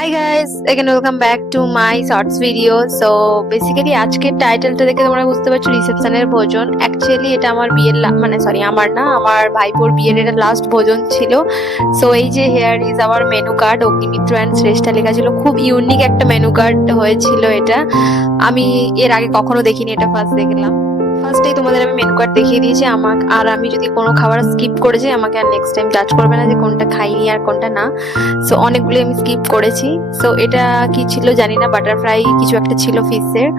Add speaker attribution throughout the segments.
Speaker 1: Hi guys again welcome back to my shorts video so basically আজকের টাইটেলটা দেখে তোমরা বুঝতে পারছ রিসেপশনের ভোজন। অ্যাকচুয়ালি এটা আমার বিয়ের মানে সরি আমার না, আমার ভাইপোর বিয়ের এটা লাস্ট ভোজন ছিল। সো এই যে হেয়ার ইজ আমার menu card Agnimitra and Shreshtha লেখা ছিল। খুব ইউনিক একটা মেনু কার্ড হয়েছিল এটা। আমি এর আগে কখনো দেখিনি এটা ফার্স্ট দেখলাম। ফার্স্টেই তোমাদের আমি মেনু কার্ড দেখিয়ে দিয়েছি। আমাকে আর আমি যদি কোনো খাবার স্কিপ করেছি আমাকে আর নেক্সট টাইম জাজ করবে না যে কোনটা খাইনি আর কোনটা না। সো অনেকগুলো আমি স্কিপ করেছি। সো এটা কি ছিল জানি না বাটারফ্রাই কিছু একটা ছিল ফিসের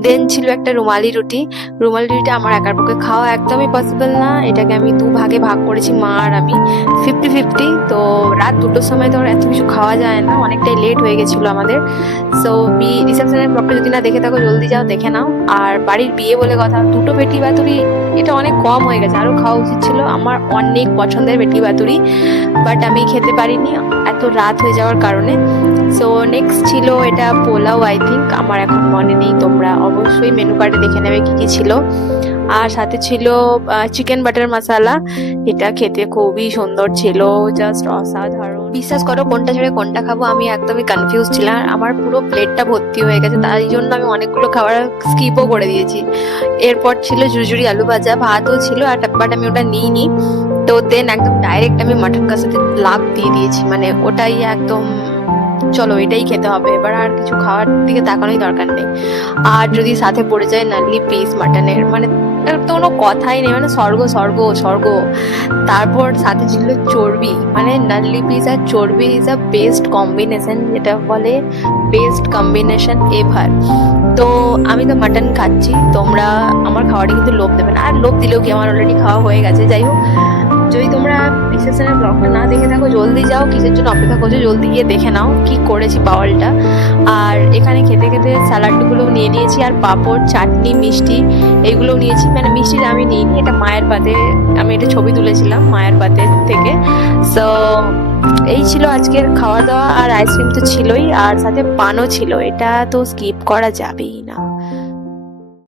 Speaker 1: দেন ছিল একটা রুমালি রুটি। রুমালি রুটিটা আমার একার পক্ষে খাওয়া একদমই পসিবল না। এটাকে আমি দু ভাগে ভাগ করেছি, মা আর আমি। ফিফটি ফিফটি তো, রাত দুটোর সময় তো এত কিছু খাওয়া যায় না। অনেকটাই লেট হয়ে গেছিল আমাদের। সো বি রিসেপশনের ব্লগটা যদি না দেখে থাকো, জলদি যাও, দেখে নাও। আর বাড়ির বিয়ে বলে কথা দুটো বেটি বাতুরি, এটা অনেক কম হয়ে গেছে। আরও খাওয়া উচিত ছিল। আমার অনেক পছন্দের বেটি বাতুরি বাট আমি খেতে পারিনি এত রাত হয়ে যাওয়ার কারণে। সো নেক্সট ছিল এটা পোলাও আই থিঙ্ক আমার এখন মনে নেই তোমরা। অবশ্যই মেনু কার্ডে দেখে নেবে কী কী ছিল। আর সাথে ছিল চিকেন বাটার মশালা এটা খেতে খুবই সুন্দর ছিল। জাস্ট অসাধারণ। বিশ্বাস করো, কোনটা ছেড়ে কোনটা খাব, আমি একদমই কনফিউজ ছিলাম। আমার পুরো প্লেটটা ভর্তি হয়ে গেছে তাই জন্য আমি অনেকগুলো খাবার স্কিপও করে দিয়েছি। এরপর ছিল ঝুরঝুরি আলু ভাজা, ভাতও ছিল, আর বাট আমি ওটা নিইনি। তো দেন একদম ডাইরেক্ট আমি মাটন কাসাতে লাভ দিয়ে দিয়েছি মানে ওটাই একদম, চলো এটাই খেতে হবে। এবার আর কিছু খাওয়ার দিকে তাকানোই দরকার নেই। আর যদি সাথে পড়ে যায় নালি পিস মাটনের মানে তো কোনো কথাই নেই মানে স্বর্গ স্বর্গ স্বর্গ। তারপর সাথে ছিল চর্বি মানে নাল্লি পিস আর চর্বি ইজ আ বেস্ট কম্বিনেশন যেটা বলে বেস্ট কম্বিনেশন এভার তো আমি তো মাটন খাচ্ছি, তোমরা আমার খাওয়াটা কিন্তু লোভ দেবে না। আর লোভ দিলেও কি? আমার অলরেডি খাওয়া হয়ে গেছে। যাই হোক, যদি তোমরা রিসেপশনের ব্লগটা না দেখে থাকো, জলদি যাও, কিসের জন্য অপেক্ষা করছ, জলদি গিয়ে দেখে নাও কি করেছি পাওয়ালটা আর এখানে খেতে খেতে স্যালাডগুলো নিয়ে নিয়েছি, আর পাঁপড়, চাটনি, মিষ্টি এইগুলো নিয়েছি। মানে মিষ্টিটা আমি নিইনি, এটা মায়ের পাতে আমি এটা ছবি তুলেছিলাম মায়ের পাতে থেকে। সো এই ছিল আজকের খাওয়া দাওয়া আর আইসক্রিম তো ছিলই, আর সাথে পানও ছিল, এটা তো স্কিপ করা যাবেই না।